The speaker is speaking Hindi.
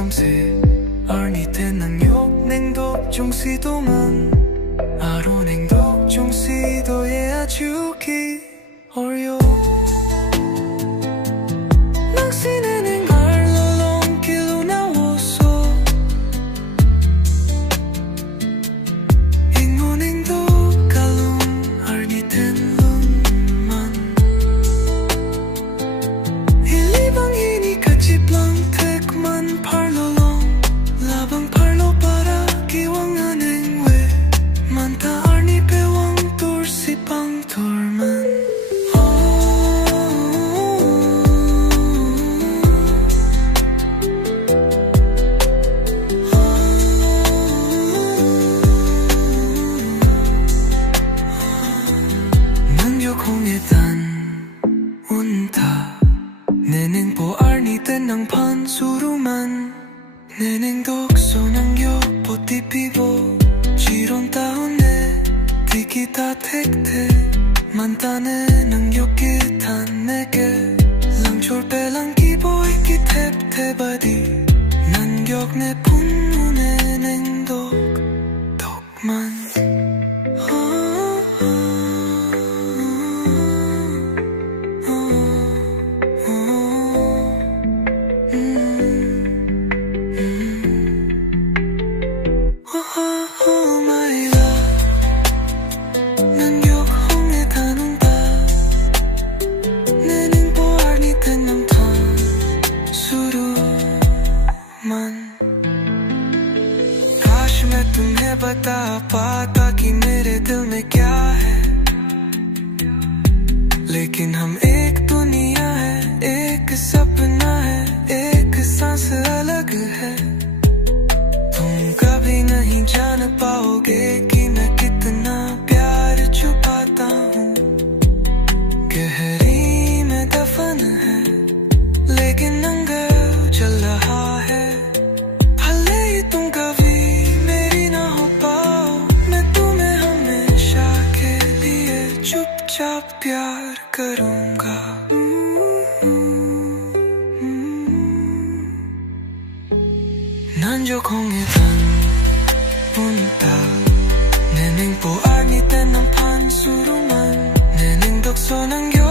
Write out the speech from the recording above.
samse arni tenang yok neng dok jong si do man aro neng dok jong si do ye a chuki oryo nang sine neng ar lo long kilu na woso ingo neng dok kalung arni ten lung man ilibang hini kachip lang tek man parlo long labang parlo para kiwang aneng we manta arni pewang tur si pang tur man neneng po arni tenang pan suruman neneng dokso nang yo po tipibo jiron taon ne tikita tekte mantane nang yo kitan nege lang chorpe lang kiboy kitep te badi nan gyok ne punmu neneng dok dokman तुम्हें बता पाता कि मेरे दिल में क्या है लेकिन हम एक दुनिया है एक सपना है एक सांस अलग है तुम कभी नहीं जान पाओगे कि मैं कितना प्यार छुपाता हूँ गहरी में दफन है लेकिन अंगर चल रहा है भले ही तुम कभी चुपचाप प्यार करूंगा 난조콩의 단 punta neneng po arni tenang pan suruman neneng dokso nang yo